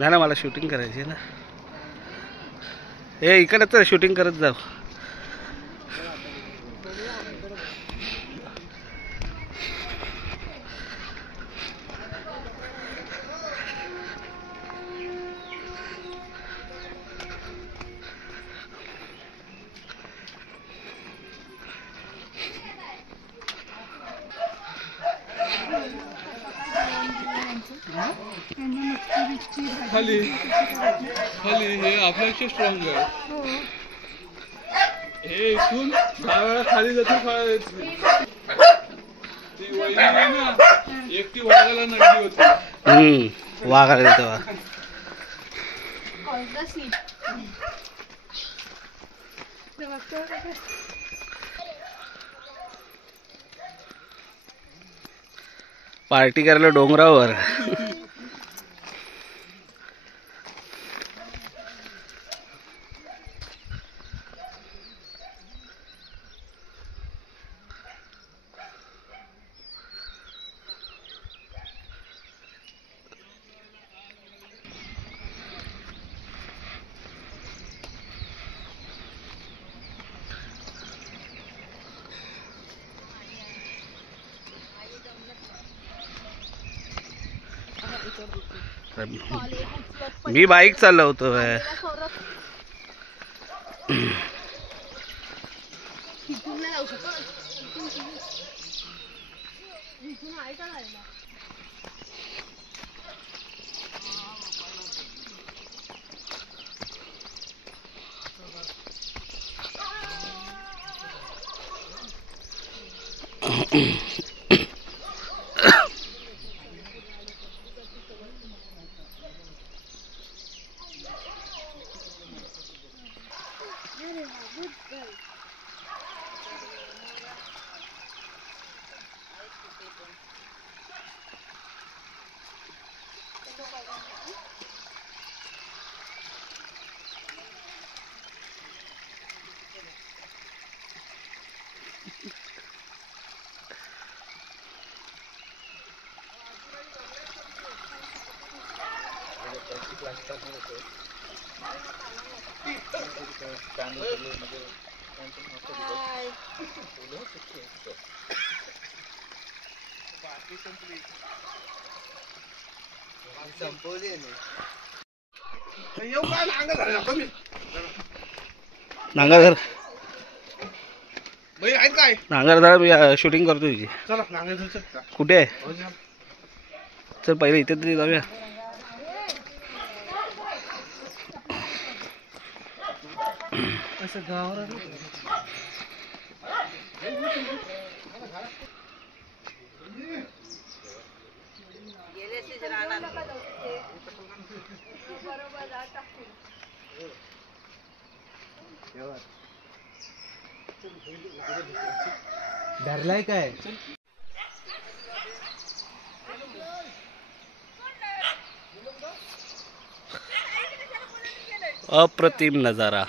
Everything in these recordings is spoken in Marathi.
नाही ना, मला शूटिंग करायची आहे ना. हे इकडे तर शूटिंग करत जाऊ. खाली खाली हे आपल्यापेक्षा स्ट्रॉंग आहे. हे इथून 10 वेळा खाली जाते. ती वहिनी आहे ना, एकटी वाघाला नडली होती. वाघ आले तेव्हा. पार्टी करायला डोंगरावर. मी बाईक चालवतो. नांगर काय नांगर मी शूटिंग करतो तुझी. चला नांगर कुठे आहे? चल पहिले इथे तरी जाऊया. धरलाय काय? अप्रतिम नजारा.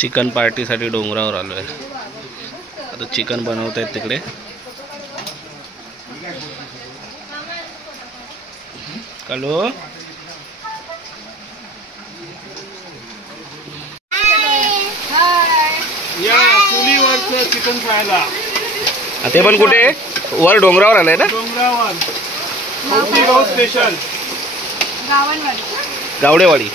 चिकन पार्टीसाठी डोंगरावर आलोय. आता चिकन बनवत आहेत तिकडे. हॅलो, या चुलीवरचं चिकन खायला. ते पण कुठे? वर डोंगरावर आलंय ना. डोंगरावर गाव स्पेशल गावडेवाडी. गावडेवाडी.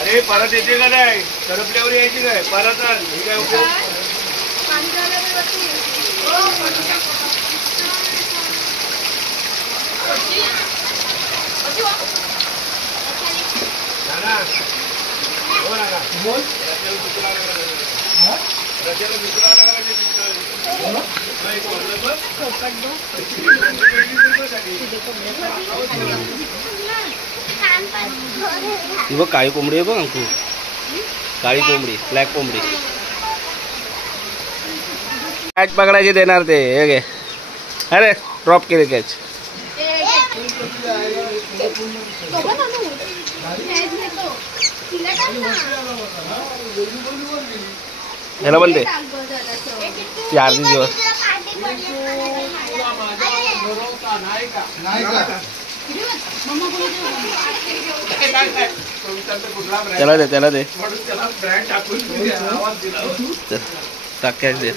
अरे परत येते का नाही? करपल्यावर यायची काय? परत आण. हे काय उपयोग? ही बघ काळी कोंबडी आहे बघ अंकू, काळी कोंबडी, ब्लॅक कोंबडी. कॅच पकडायची देणार ते. हे घे. अरे ड्रॉप केले कॅच. ह्याला पण दे. 4 दिवस त्याला दे, त्याला दे. टाक कॅच दे.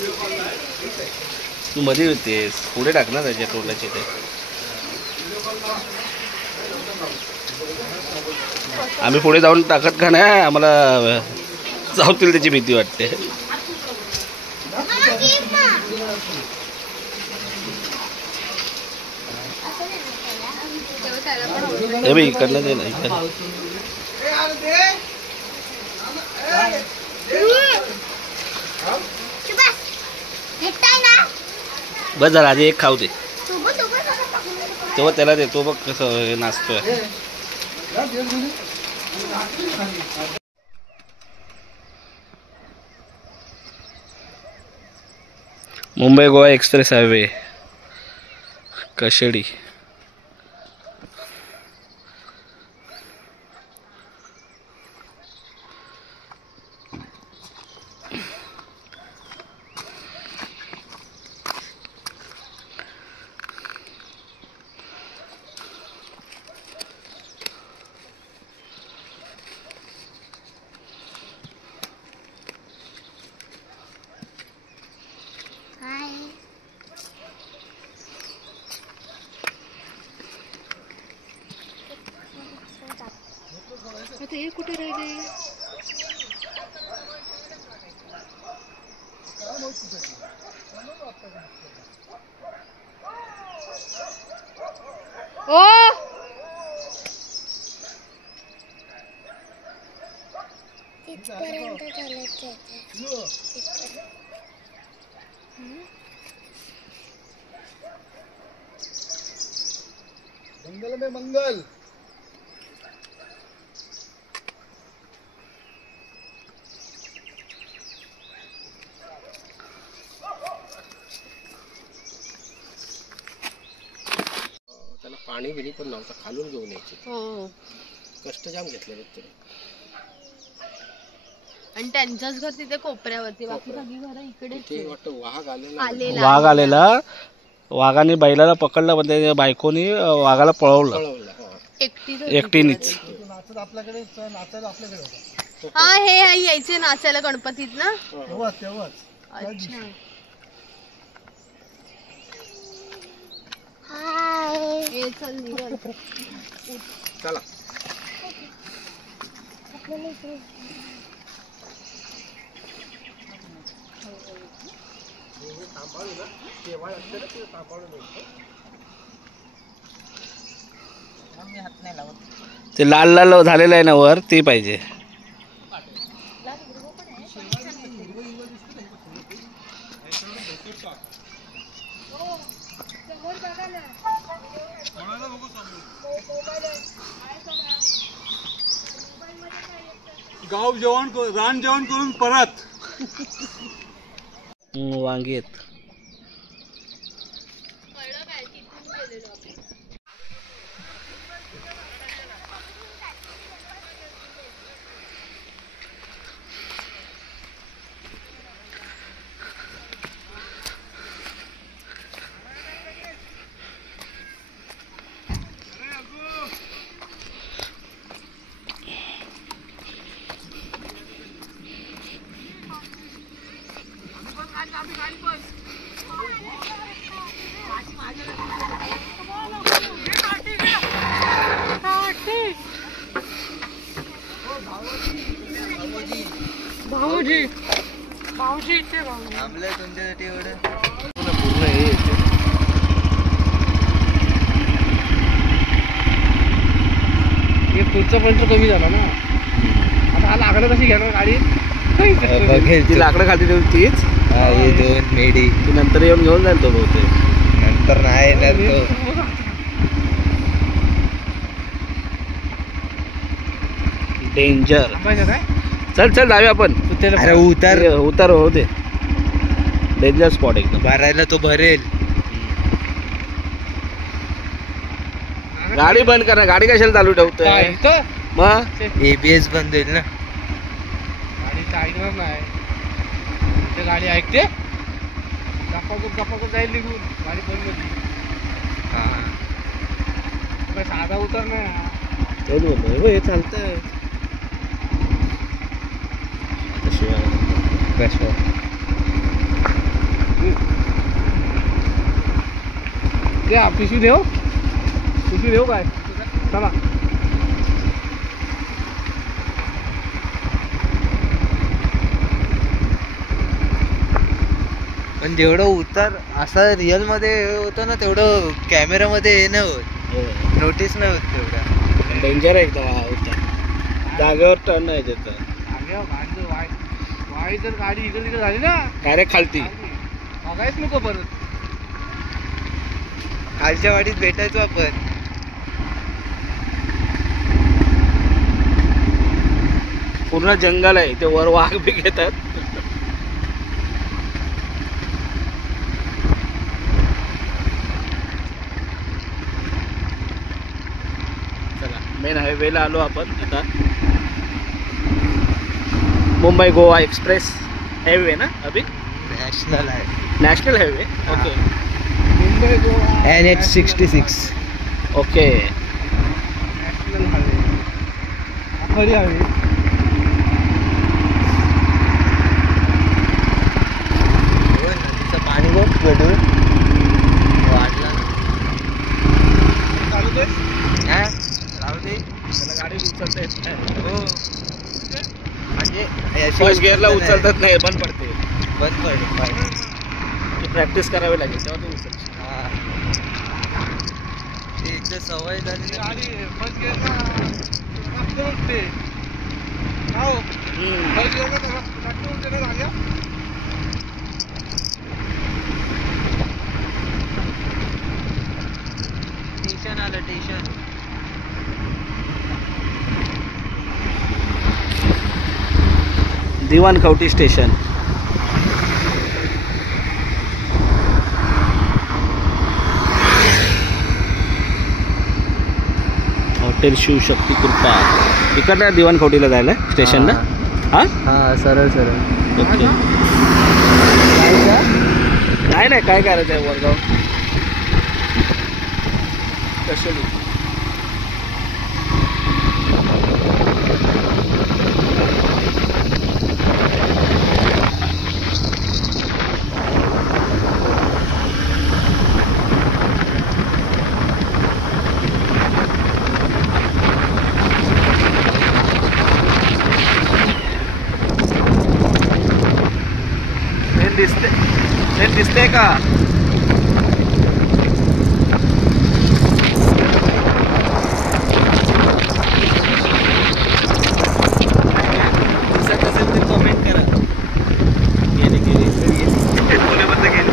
तू मध्ये होतेस, पुढे टाक ना त्याच्या तोंडाचे ते. आम्ही पुढे जाऊन टाकत का नाही, आम्हाला जाऊतील त्याची भीती वाटते. हे बाई इकडनं दे ना, इकडनं. बस झाला, आधी एक खाऊ दे, तेव्हा त्याला दे. तो बघ कसं नाचतोय. Mumbai Goa express highway, Kashedi. आता हे कुठे राहिले? ओ इथपर्यंत चालायचं. मंगल में मंगल. त्याला पाणी बिणी पण नव्हतं, खालून घेऊन यायचे. हो, कष्ट जाम घेतले ते. आणि त्यांचंच घर तिथे कोपऱ्यावरती, बाकी सगळी घर इकडे. ते वाटतं वाघ आलेला. वाघ आलेला, वाघाने बैलाला पकडला, पण त्याच्या बायकोनी वाघाला पळवलं एकटीनीच. हा, हे यायचे नाचायला गणपतीत ना. तेव्हाच. अच्छा. हे चल निघाल. चला. ते लाल लाल झालेलं आहे ना वर, ते पाहिजे. गाव जेवण, रान जेवण करून परत वांगी आहेत. थांबलंय तुमच्यासाठी एवढं. पूर्ण हे पुढचा पंच कमी झाला ना. आता हा लाकडं कशी घेणार गाडी? बघेल ती लाकडं खाली ठेवून तीच हे 2 मेडी ती नंतर येऊन घेऊन जाईल तो बहुतेक. नंतर नाही येणार तो. डेंजर. थांबायचं काय? चल चल जाऊया आपण. अरे उतार. उतार होऊ दे. डेंजर स्पॉट एकदम. भरायला तो भरेल. गाडी बंद कर ना. गाडी कशाला चालू ठेवतोय काय इथं? मग? ABS बंद होईल ना. गाडी ऐकणार नाही. ते गाडी ऐकते गप्पा जाईल निघून. गाडी बंद होती. काय साधा उतर ना. तेच बोलतोय. हो, हे चालतंय. द्या पिशवी देऊ काय? चला. पण जेवढं उतार असा रिअल मध्ये होतं ना तेवढं कॅमेरामध्ये हे नाही होत. नोटीस नाही होत तेवढं. डेंजर आहे एकदम हा उतार. जागेवर टर्न नाही देत. वाई जर गाडी इकडे तिकडे झाली ना डायरेक्ट खालती. बघायच नको परत. खालच्या वाडीत भेटायचो आपण. पूर्ण जंगल आहे ते. वर वाघ बी घेतात. चला मेन हायवेला आलो आपण आता. मुंबई गोवा एक्सप्रेस हायवे ना अभी. नॅशनल आहे. National highway. Okay Mumbai Goa NH66. Okay. National highway. खरी हायवे. नदीचं पाणी बघ गडूळ वाढला. चालू दे. राहू दे. त्याला गाडी उचलता येत नाही. हो. म्हणजे फर्स्ट गिअरला उचलतात नाही. बंद पडते. बंद पडलं. प्रॅक्टिस करावी लागेल तेव्हा तू उचलशील. एकदा सवय झाली ना. गाडी फर्स्ट गिअरला उठते. हो फर्स्ट गिअरला उठते ना गाड्या. टेन्शन आलं टेन्शन. दिवाण खवटी स्टेशन. हॉटेल शिवशक्ती कृपा. इकडनं दिवाण खवटीला जायला स्टेशनला. हा हा सरळ सरळ. ओके. नाही काय करायचं आहे वरगाव. कशाला दिसते का? दिसत असेल तर कमेंट करा. गेली पुण्यापर्यंत गेली.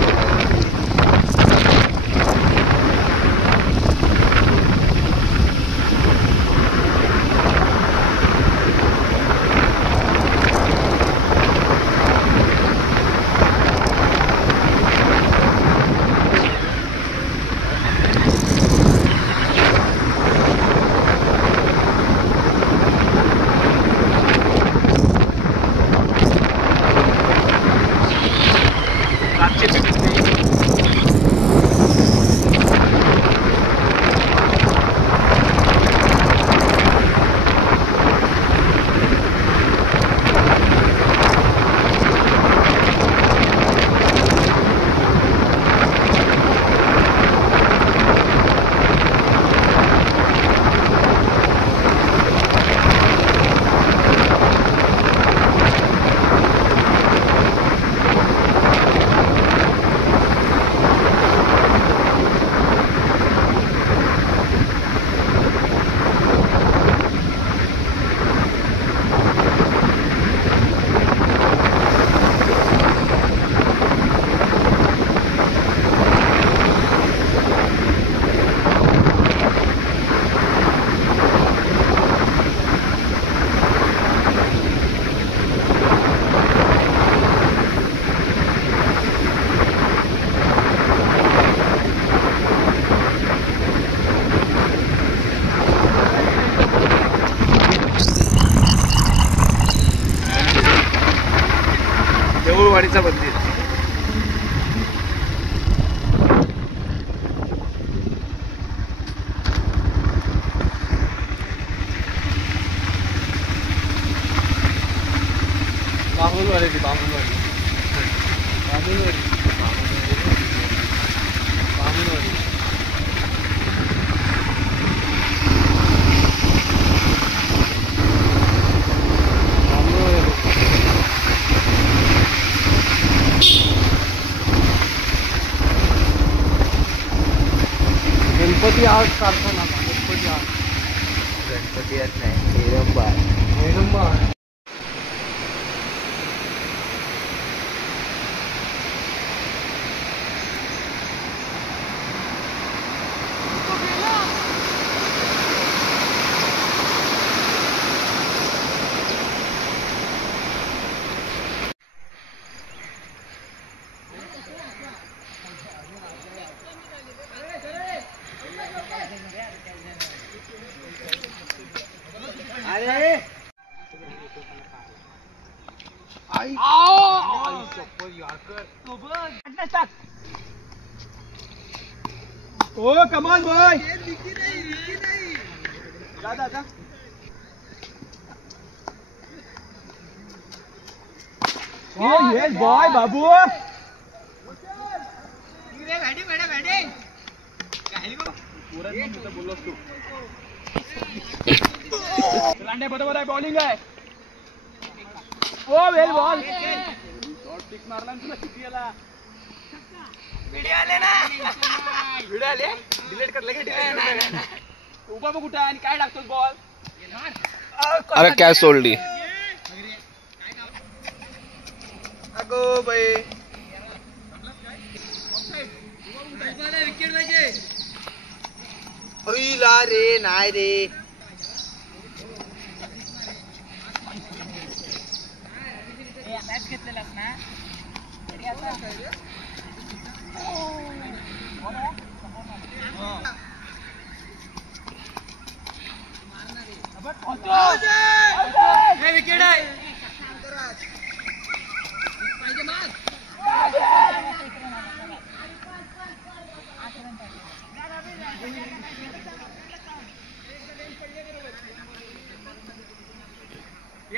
नरवाडीचं मंदिर. बांबुलवाडी बांबुलवाडी बांबुलवाडी बांबुलवाडी. गणपती आर्ट कारखाना गणपती आर्ट. गणपती आर्ट नाही हेरंबा हेरंबा. ओ कमान बॉय. येस बॉय बाबू. लांडे बरोबर आहे. बॉलिंग आहे. ओ वेल बॉल. शॉट पिक मारला तुला किती गेला. व्हिडिओ आले ना. व्हिडिओ आले डिलीट करले की डिलीट. उभा बघ कुठं आणि काय टाकतोस बॉल. अरे काय सोडली. अगो बाई विकेट पाहिजे. होईला रे नाही रे. विकेट आहे.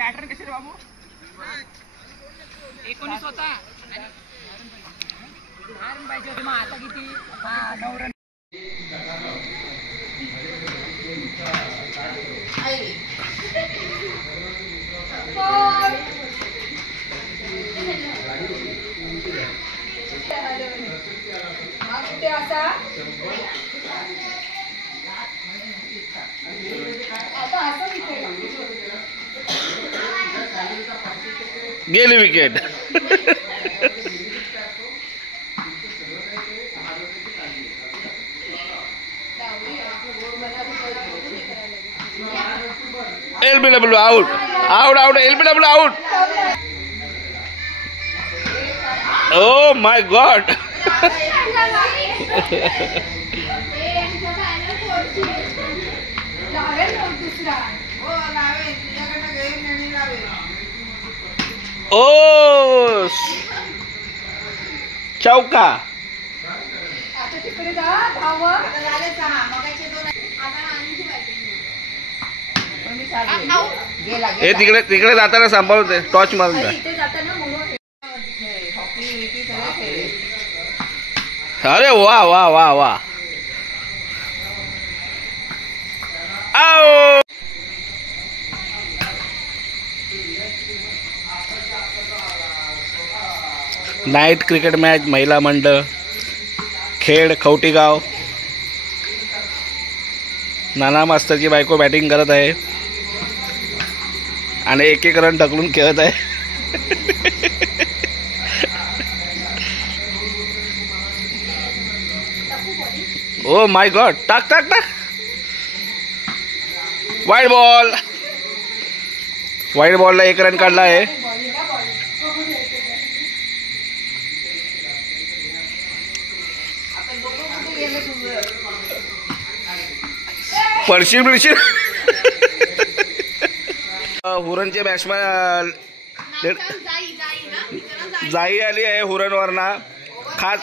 आठवण कशी रे बाबू. 19 होता. पाहिजे होते मग आता किती. 9 रन. गेली wicket. LBW out out out. LBW out. Oh my god. Oh चौका. हे तिकडे तिकडे जाताना सांभाळून दे. टॉर्च मारून द्या. अरे वा वा वा वा. आओ नाईट क्रिकेट मॅच महिला मंडळ खेड खवटीगाव. नाना मास्तरची बायको बॅटिंग करत आहे आणि एक एक रन ढकलून खेळत आहे. ओ माय गॉड. टाक टाक टाक. Wide ball. वाईड बॉलला एक रन काढला आहे. पडशील बिडशील. हुरणचे बॅट्समॅन जाई आली आहे हुरणवरना खास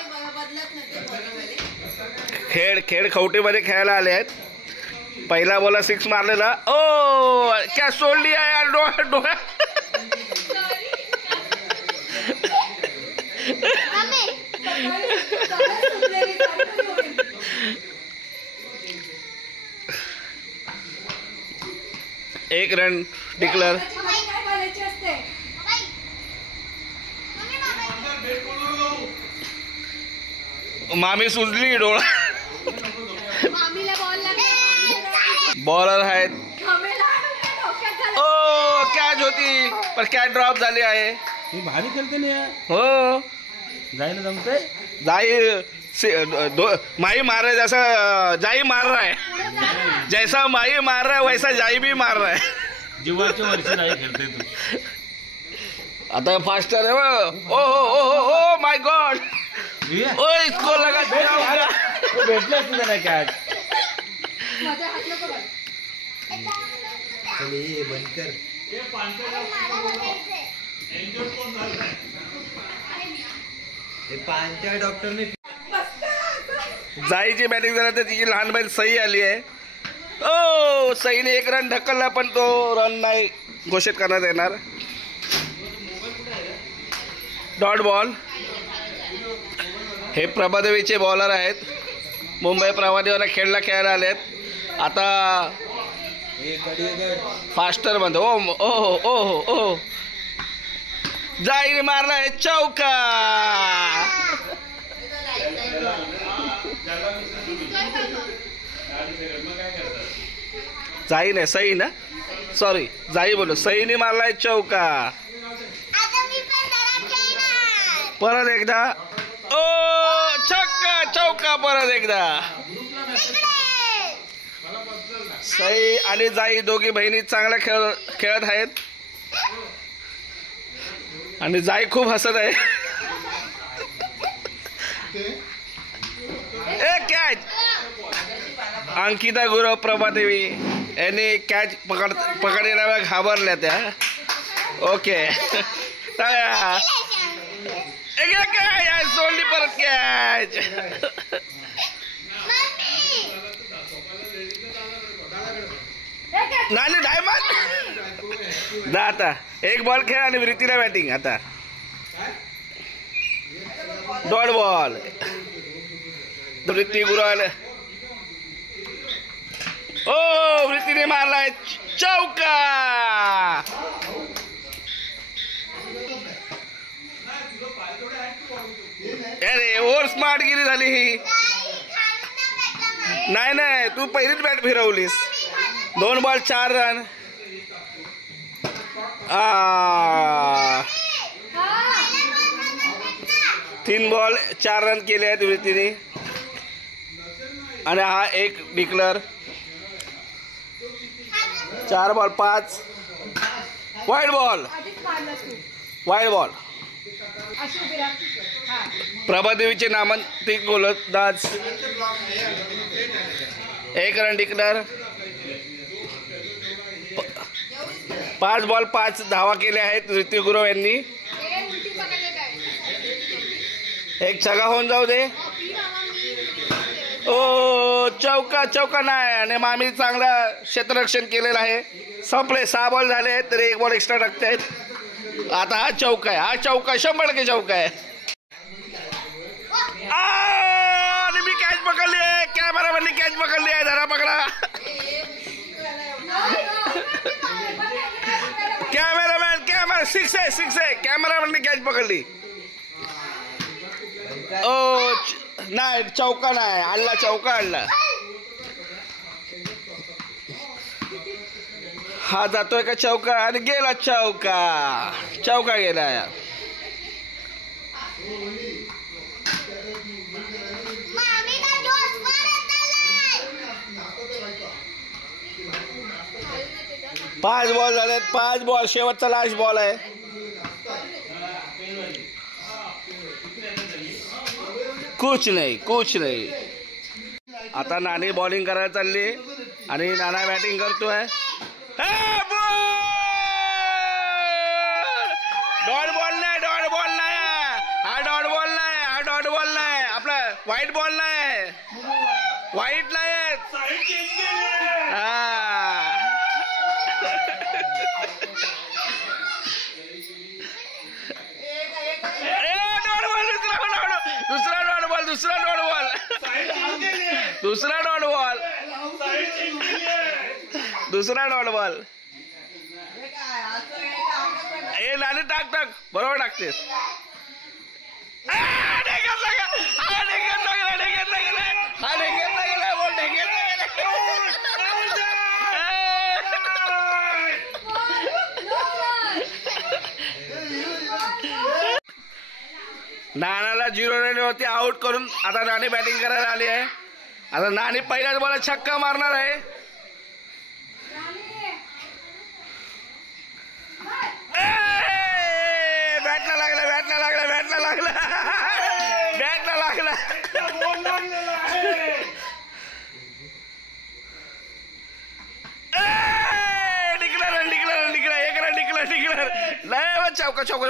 खेड खवटीमध्ये खेळायला आले आहेत. पहिला बॉलर 6 मारलेला. ओ क्या सोडली आहे यार डोळ्या. एक रन डिक्लेअर. मामी सुजली डोळा. बॉलर आहेत. ओ कॅच होती पण कॅच ड्रॉप झाली आहे. भारी खेळते ना. हो जायला जमतंय. जाई माही मार रहा है जैसा जाई मार रहा है. जैसा माही मार रहा है वैसा जाई भी मार रहा है. जीवाच्या वर्षी जाई खेळते तू. आता फास्टर है वो. ओ माय गॉड. ओ इसको लगा भेटले तुला नाही कॅच. बंद कर. पांच्या डॉक्टरने जाईची बॅटिंग झाली तर तिची लहान बहीण सई आली आहे. ओ सईने 1 रन ढकलला पण तो रन नाही घोषित करण्यात येणार. Dot ball. हे प्रभादेवीचे बॉलर आहेत. मुंबई प्रभादेवीला खेळायला आलेत. आता फास्टर मध्ये. ओ जाईने मारलाय चौका. जाई नाही सई ना सॉरी जाई बोलो. सईने मारलाय चौका. परत एकदा. ओ छक्का चौका. परत एकदा. सई आणि जाई दोघी बहिणी चांगल्या खेळत आहेत आणि जाई खूप हसत आहे. कॅच. अंकिता गुरव प्रभादेवी यांनी कॅच पकडण्याला घाबरल्या त्या. ओके काय सोडली परत कॅच. नाही डायमंड. जा आता 1 बॉल खेळ आणि वृत्तीला बॅटिंग. आता डॉट बॉल. वृत्ती गुरव. ओ वृत्तीने मारलाय चौका. अरे ओव्हर स्मार्ट गिरी झाली ही. नाही तू पहिलीच बॅट फिरवलीस. 2 बॉल 4 रन. 3 बॉल 4 रन केले आहेत वृत्तीने आणि हा 1 डिक्लेअर. 4 बॉल 5. Wide ball. प्रभादेवीचे नामांकित गोलंदाज. 1 रन डिक्लेअर. 5 बॉल 5 धावा केल्या आहेत वृत्ती गुरव यांनी. 1 छगा होऊन जाऊ दे. ओ चौका नाही. आणि मामी चांगला क्षेत्ररक्षण केलेलं आहे. संपले. 6 बॉल झाले आहेत तरी 1 बॉल एक्स्ट्रा टाकतायत. आता हा चौका आहे. 100% चौका आहे. आणि मी कॅच पकडली आहे. कॅमेरामॅनने कॅच पकडली आहे. धरा पकडा. कॅमेरा 6 आहे. कॅमेरामॅनने कॅच पकडली. ओ नाही चौका नाही. आणला चौका आणला. हा जातोय का चौका आणि गेला चौका गेला. पाच बॉल झालेत. 5 बॉल. शेवटचा लास्ट बॉल आहे. कुछ नाही. आता नानी बॉलिंग करायला चालली आणि नाना बॅटिंग करतोय. डॉट बॉल नाही. वाईट नाहीत. दुसरा डॉट बॉल दुसरा डॉट बॉल दुसरा डॉट बॉल दुसरा डॉट बॉल. ए नानी टाक टाक बरोबर टाकतेस. नानाला 0 रनवरती आउट करून आता नानी बॅटिंग करायला आली आहे. आता नानी पहिल्याच बॉलात छक्का मारणार आहे. बॅटला लागला बॅटला लागला बॅटला लागला बॅटला लागला. डिक्लेअर डिक्लेअर डिक्लेअर एक रन डिक्लेअर डिक्लेअर नाही चौका चौका.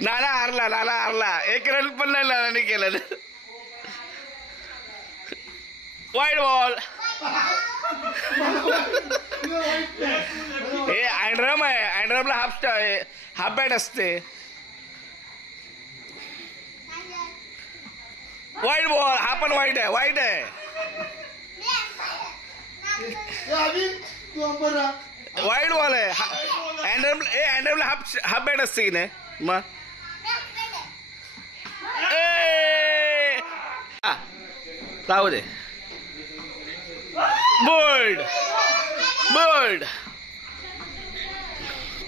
नाना हारला एक रन पण नाही नानाने केलं. Wide ball. हे अँड्रम आहे. अँड्रमला हाफ बॅट असते. Wide ball. हा पण वाईट आहे वाईट आहे. वाईड बॉल आहे. अँड्रमला हाफ बॅट असते की नाही मग. जाऊ दे. Bold bold.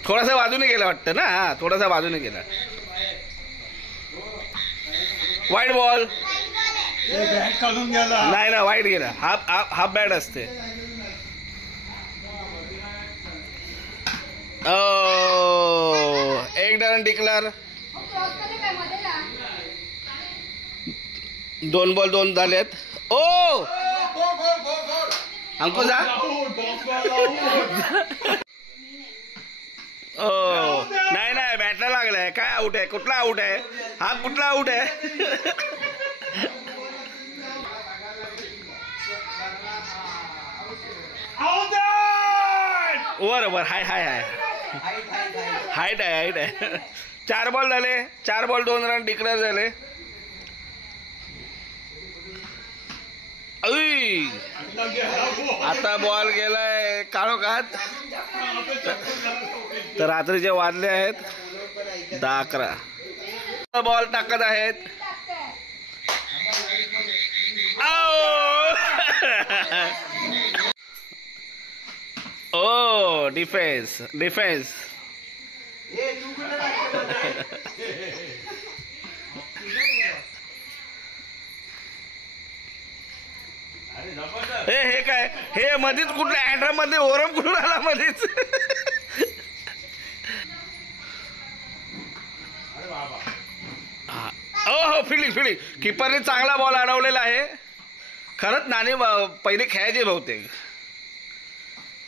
थोडासा बाजूने गेला वाटतं ना. हा थोडासा बाजूने गेला. Wide ball. नाही ना वाईट गेला. हाफ बॅट असते. एक रन डिक्लेअर. 2 बॉल 2 झालेत. ओ अंकुशा ओ नाही नाही बॅटला लागलाय. काय आउट आहे. कुठला आउट आहे हा. कुठला आउट आहे. बरोबर हाय हाय हाय हाईट आहे हाईट आहे. 4 बॉल झाले. 4 बॉल 2 रन डिक्लेअर झाले. आता बॉल गेलाय काळोखात. तर रात्रीचे वाजले आहेत 10-11. बॉल टाकत आहेत. ओ डिफेन्स डिफेन्स. हे काय हे मध्येच कुठल्या अँड्रम मध्ये ओरम कुठून आला मध्येच. हो फिल्डिंग फिल्डिंग. किपरने चांगला बॉल अडवलेला आहे. खरंच नानी पहिले खेळायचे बहुतेक.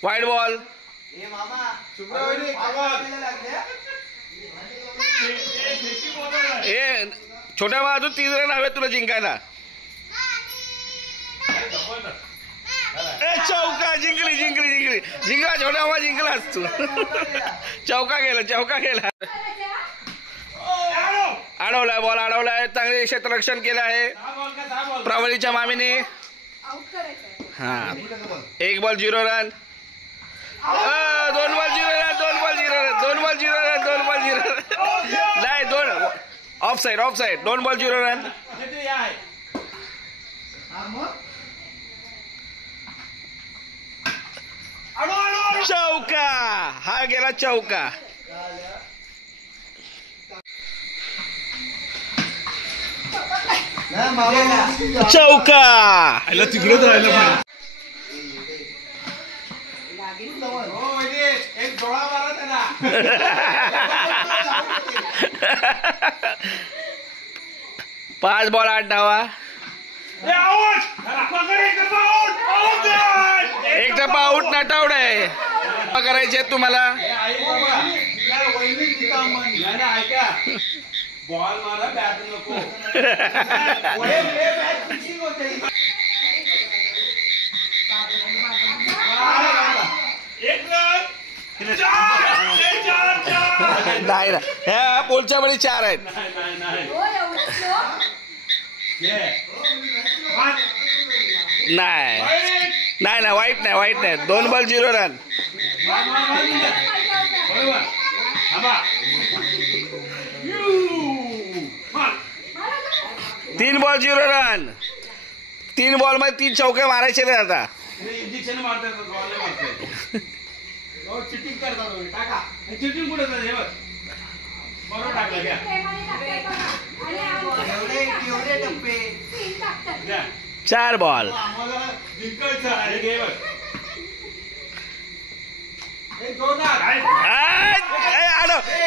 Wide ball. ए छोट्या बाजू 3 रन हवे तुला जिंकायला. चौका. जिंकली जिंकली जिंकली जिंकला. छोट्या मामा जिंकलास तू. चौका गेला. अडवलाय बॉल अडवलाय. चांगले क्षेत्ररक्षण केलं आहे प्रवलीच्या मामीने. हा 1 ball 0 run. 2 ball 0 run 2 ball 0 run 2 ball 0 run 2 ball 0 run. नाही 2 ऑफ साईड 2 बॉल 0 रन. चौका. हा गेला चौका. चौका. तिकडेच राहिलं. एक डोळा मारा त्याला. 5 बॉल 8 धावा. एक टप्पा आउट. नटआउट आहे. करायचे तुम्हाला. बॉल मारा बॅट नको नाही ना, ह्या पोलच्या बळी 4 आहेत. नाही नाही ना, वाईट नाही 2 ball 0 run. 3 ball 0 run. 3 ball मध्ये 3 चौके मारायचे नाही आता. इंजेक्शन मारतात चिटिंग करतात टाका चिटिंग कुठे बरोबर टाकलं घ्या 4 बॉल. जिंकायचं आहे घे बघ.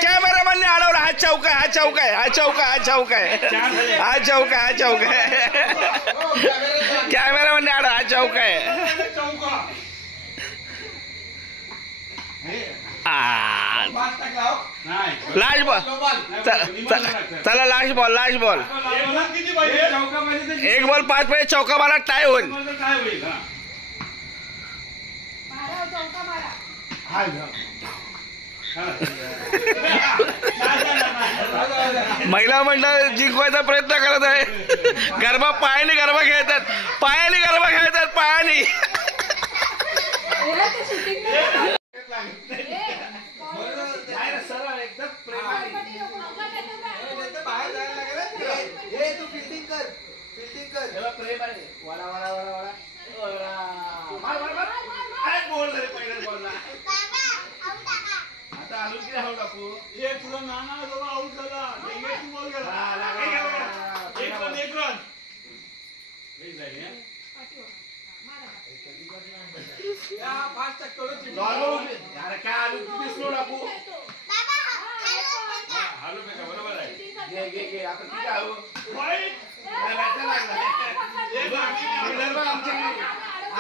कॅमेरामॅनने अडवला. हा चौका आहे. कॅमेरामॅनने अडवला. हा चौका आहे. Last ball. चला लास्ट बॉल. 1 बॉल 5 मध्ये चौका मारा टाय होईल. महिला मंडळ जिंकवायचा प्रयत्न करत आहे. पायाने गरबा खेळतात. पायाने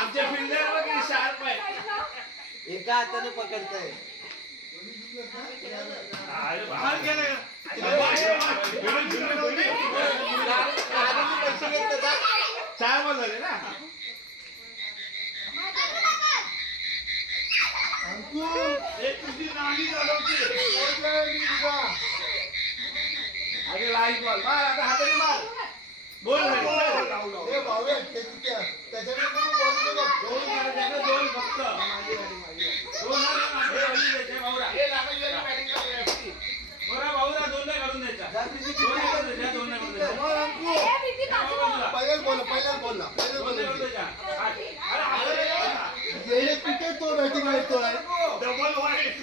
आमच्या फिल्डर शार्प आहे. एका हाताने पकडताय. 4 बॉल झाले ना. लाईट बॉल मार आता हाताने मार. बोल दोन फक्त भाऊरा 2 नाही काढून द्यायचा. 2 नाही काढून कुठे तो बॅटिंग करतोय. डबल वाईट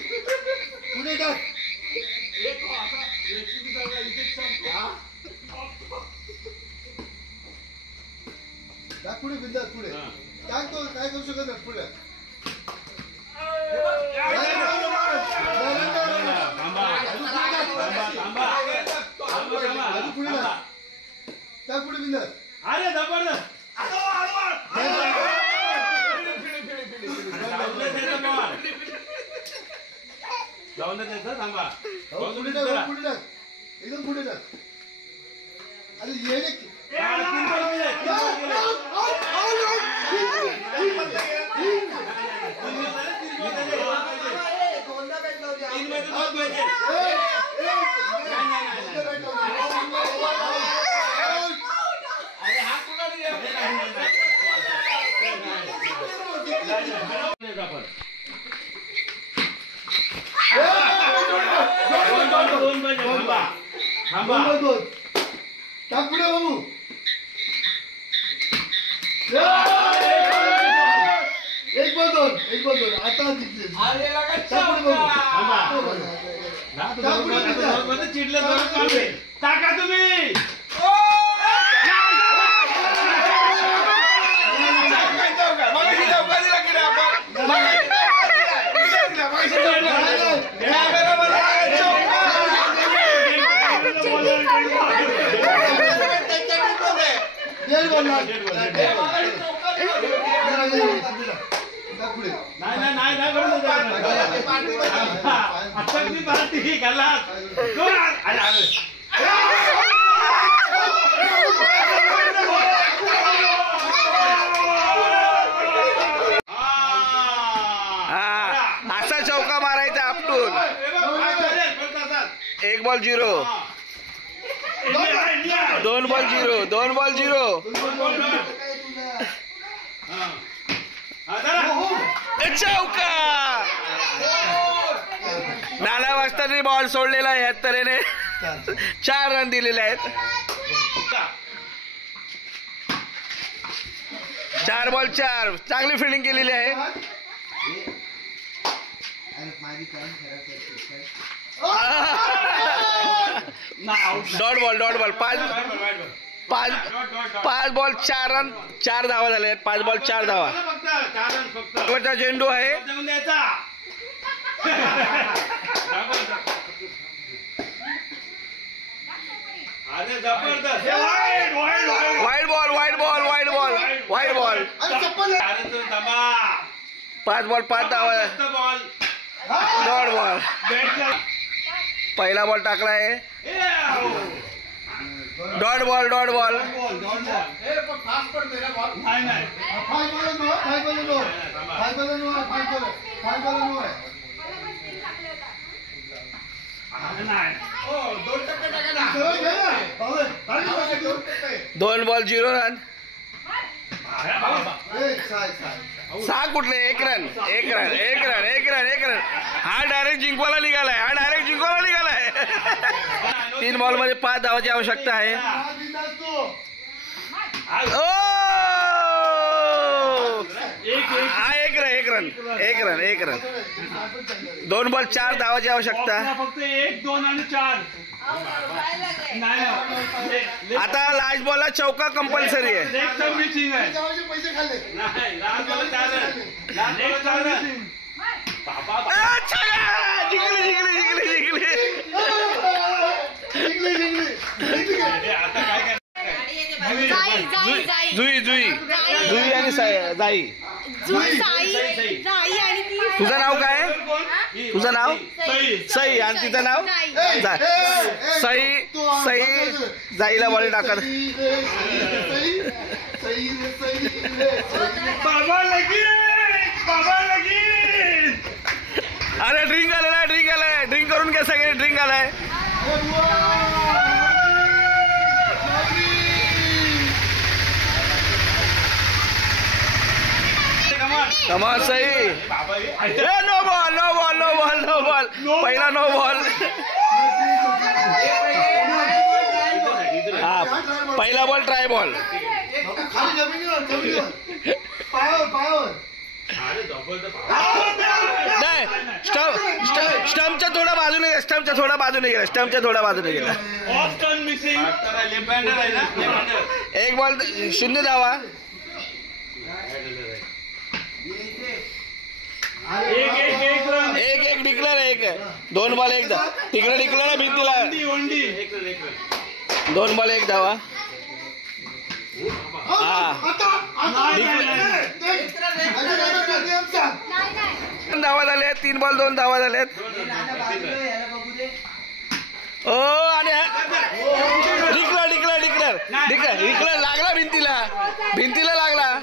पुढे टाक. पुढे बिंदा पुढे टाक. तो काय करू शकत नाही. पुढे त्या पुढे बिंदा. अरे जबरदस्त. जाऊन द्यायचं थांबा. पुढे टाक. एकदम पुढे टाक. अरे येणे टाक पुढे बाबू. एक बॉल दोन आता चिडलं टाका तुम्ही. नाही पार्टी घाला. असा चौका मारायचा आपटून. 1 बॉल 0. 2 बॉल 0. 2 बॉल 0. चौका. नाना वाजतानी बॉल सोडलेला आहे. ह्या तऱ्हेने 4 रन दिलेले आहेत. 4 बॉल 4. चांगली फिल्डिंग केलेली आहे. डॉट बॉल 5 बॉल 4 रन 4 धावा झाले. 5 बॉल 4 धावा. शेवटचा चेंडू आहे. वाईड बॉल 5 बॉल 5 धावा. Dot ball. पहिला बॉल टाकलाय. डॉट बॉल दोन बॉल 0 रन. 6 कुठले. 1 रन. हा डायरेक्ट जिंकवायला निघालाय. 3 बॉल मध्ये 5 धावाची आवश्यकता आहे. ओ 1 रन. 2 बॉल 4 धावाची आवश्यकता. फक्त 1, 2 आणि 4. आता लास्ट बॉलला चौका कंपल्सरी आहे. जुई आणि जाई. तुझं नाव काय? तुझं नाव सई आणि तिचं नाव सई. जाईला बॉल टाकत. अरे ड्रिंक आलाय. ड्रिंक करून घ्या सगळे. ड्रिंक आलाय. कमाल सही. No ball. पहिला नो बॉल. हा पहिला बॉल ट्राय बॉल. नाही स्टंपच्या थोडा बाजूने गेला. 1 बॉल 0 धावा. एक डिक्लेअर. 2 बॉल 1 धावा. तिकडे डिक्लेअर भिंतीला. 2 बॉल 1 धावा. धावा झाले. 3 बॉल 2 धावा झालेत. ओ आणि डिक्लेअर लागला भिंतीला लागला.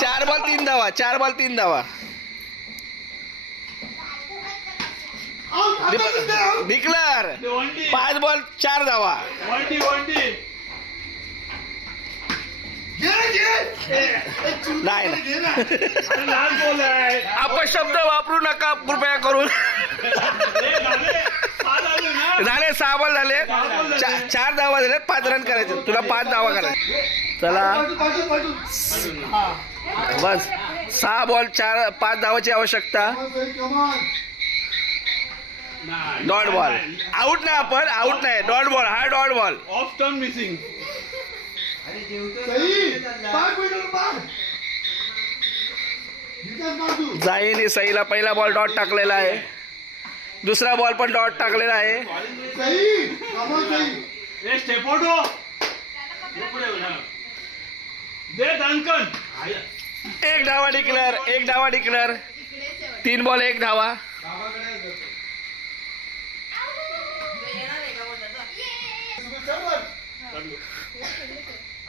4 बॉल 3 धावा. डिक्लेअर 5 बॉल 4 धावा. नाही अपशब्द वापरू नका कृपया करून. झाले 6 बॉल झाले. 4 धावा झाले. 5 रन करायचे. तुला 5 धावा करायचे. चला बस 6 बॉल 5 धावाची आवश्यकता. Dot ball. आउट नाही. Dot ball. हा dot ball. Off turn missing. जाईने सईला पहिला बॉल डॉट टाकलेला आहे. दुसरा बॉल पण डॉट टाकलेला आहे. एक धावा डिक्लेअर. 3 बॉल 1 धावा.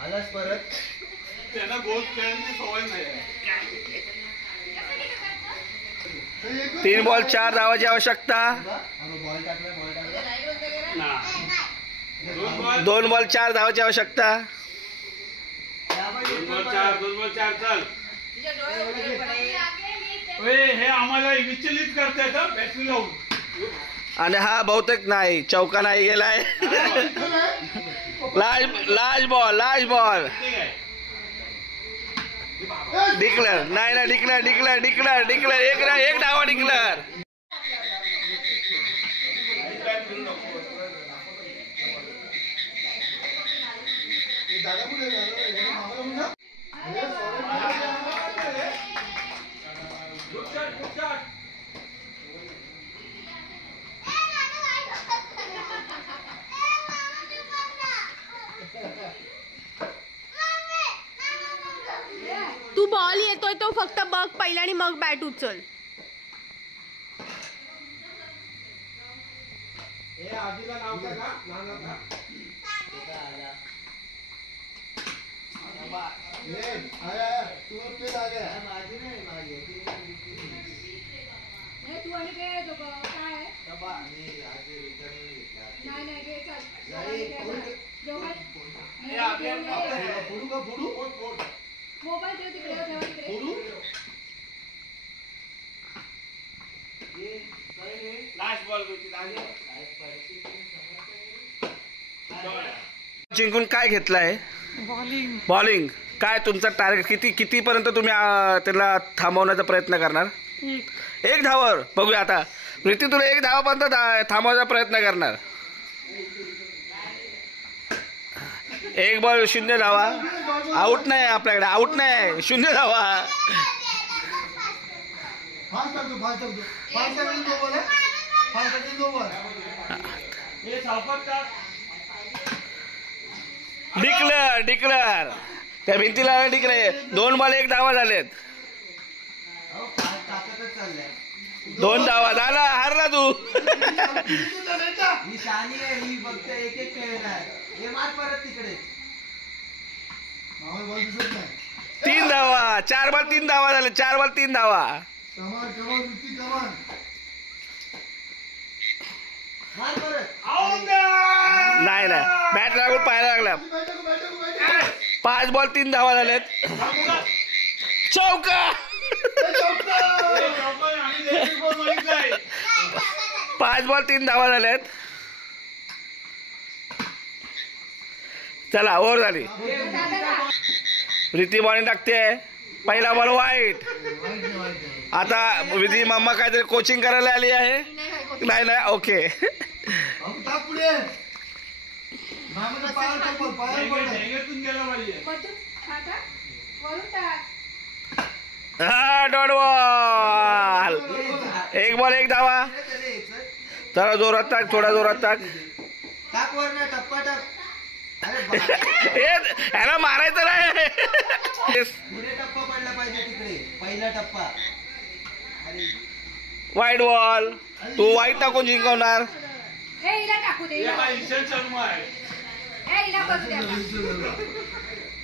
आलास परत. त्यांना गोल खेळण्याची सवय नाही. 3 बॉल 4 धावाची आवश्यकता. 2 बॉल 4 धावाची आवश्यकता. 2 बॉल 4 चल. हे आम्हाला विचलित करतायत बॅटरी लावून. आणि हा बहुतेक नाही, चौका नाही गेलाय. Last ball declare. नाही ना, डिक्लेअर. एक धावा डिक्लेअर. तू बॉल येतोय तो फक्त बघ पहिला आणि मग बॅट उचल. जिंकून काय घेतलंय? बॉलिंग. काय तुमचा टार्गेट किती पर्यंत तुम्ही त्याला थांबवण्याचा प्रयत्न करणार? 1 धावावर. बघूया आता प्रीती, तुला 1 धावापर्यंत थांबवण्याचा प्रयत्न करणार. 1 बॉल 0 धावा. आऊट नाही आपल्याकडे, आऊट नाही, 0 धावा. डिक्लेअर. त्या भिंतीला डिक्लेअर. 2 बॉल 1 धावा झालेत. 2 धावा झाला. हारला तू. ही शानी आहे, ही फक्त एक खेळणार. हे मार परत तिकडे. 3 धावा. 4 बॉल 3 धावा झाले. 4 बॉल 3 धावा. नाही बॅट लागून पाहायला लागला. 5 बॉल 3 धावा झालेत. चौका. 5 बॉल 3 धावा झालेत. चला ओव्हर झाली. प्रीती बॉलिंग टाकते. पहिला बॉल वाईट. आता विधी मम्मा काहीतरी कोचिंग करायला आली आहे. नाही ओके. हा डॉट बॉल. 1 बॉल 1 धावा. जरा जोरात टाक, थोडा जोरात टाक. ह्याला मारायचं नाही. टप्पा पडला पाहिजे तिकडे, पहिला टप्पा. वाईट बॉल. तू वाईट टाकून जिंकवणार.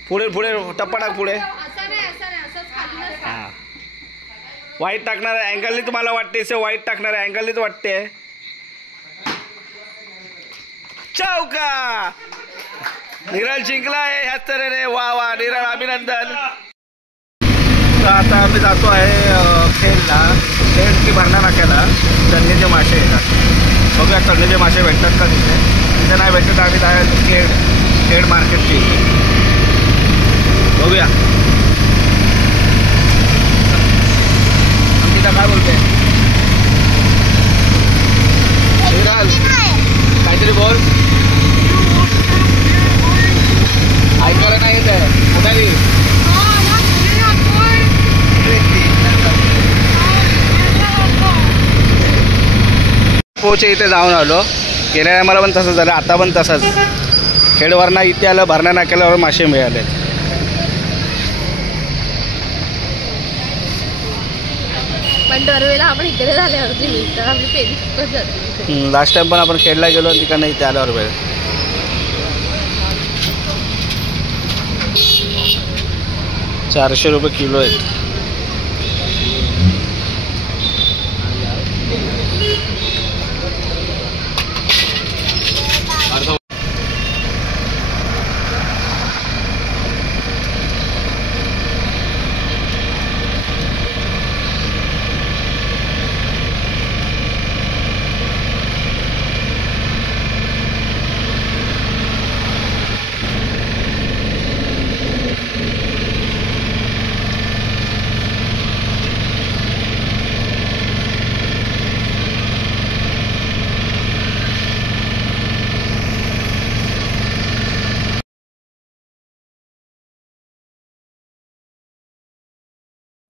पुढे टप्पा टाक पुढे. हा वाईट टाकणार अँगलनी तुम्हाला वाटते. वाईट टाकणार अँगलनीच वाटते. चौका. निरल जिंकला आहे ह्याच तऱ्हेने. वा निरल, अभिनंदन. तर आता आम्ही जातो आहे खेडला. खेड की भरणा नाक्याला तळणीचे मासे येतात. बघूया तळणीचे मासे भेटतात का तिथे नाही भेटतात. आम्ही जायचं खेड मार्केटची. बघूया अंकिता काय बोलते. निरल काहीतरी बोल. ऐकायला नाही येत आहे. कुणाली पोचे इथे जाऊन आलो. गेल्या टायमाला पण तसंच झालं, आता पण तसंच. खेडवरना इथे आलं, भरणा नाक्याला मासे मिळाले. पण दरवेळेला आपण इकडे झाल्यावरती मिळतात आपली पेरी फुकट जाते. लास्ट टाइम पण आपण खेडला गेलो आणि तिकडनं इथे आल्यावर वेळ. 400 रुपये किलो आहेत.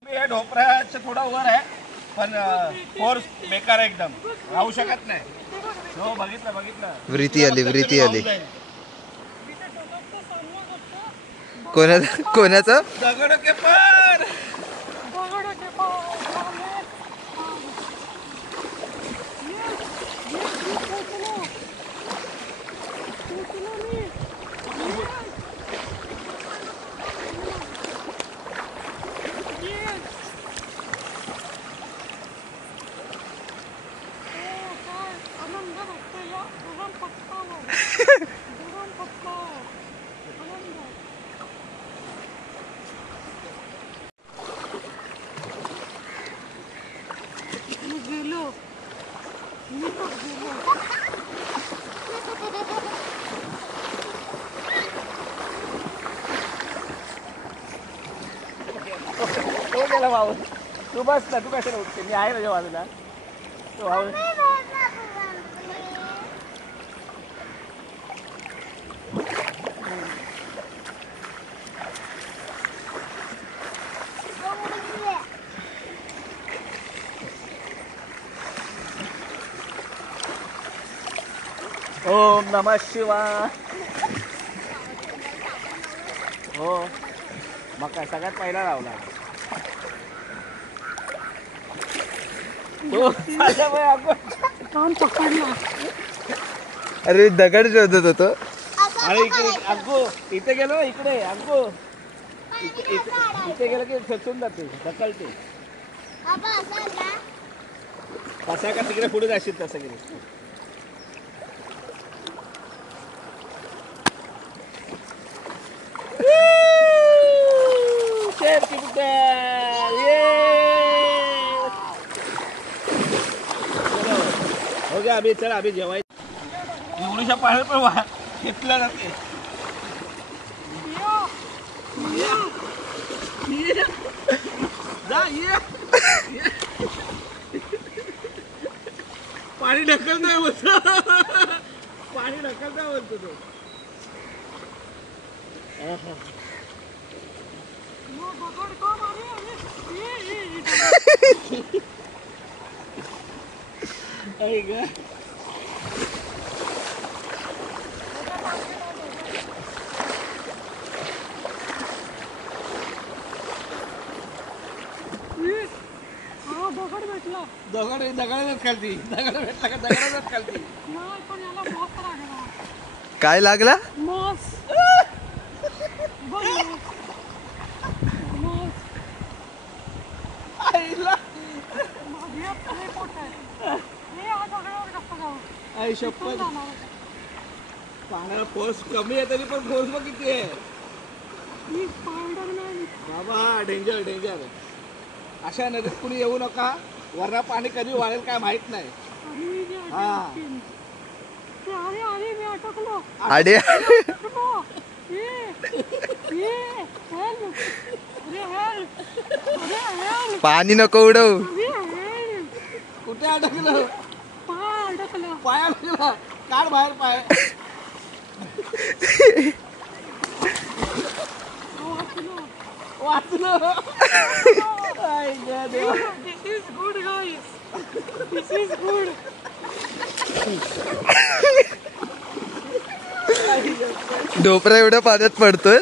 हे ढोपऱ्याचं थोडं वर आहे पण फोर्स बेकार आहे एकदम राहू शकत नाही. हो बघितलं वृत्ती आली कोणाचं दगड के पार. तो गेला भाऊ. तू बस ना, तू कशाला उठते? मी आहे माझ्या बाजूला. तो भाऊ ओम नमः शिवाय. हो मग काय सगळ्यात पहिला लावला. अरे दगड शोधत होतो. अरे इकडे अग्गो इथे गेलो इकडे अग्गो इथे गेलं की खेचून जाते ढकलते. कसा का तिकडे पुढे जाशील तसं गेले. हो गया अभी. चला अभी जेवाय. एवढीशा पाण्यात पण घेतला जाते. पाणी ढकलतोय बोलतो. पाणी ढकलतोय बोलतो तो. दगडातच खालती. दगड भेटला का दगडातच खालती. काय लागला आई शपथ. पाण्याला फोर्स कमी आहे तरी पण फोर्स बघ किती आहे बाबा. Danger danger. अशा नदीत कुणी येऊ नका. वरना पाणी कधी वाढेल काय माहित नाही. हा आडे पाणी नको उडव. कुठे अडकलं? पाया अडकला. काढ बाहेर पाय. वाचलं. ढोपरा एवढ्या पाण्यात पडतोय.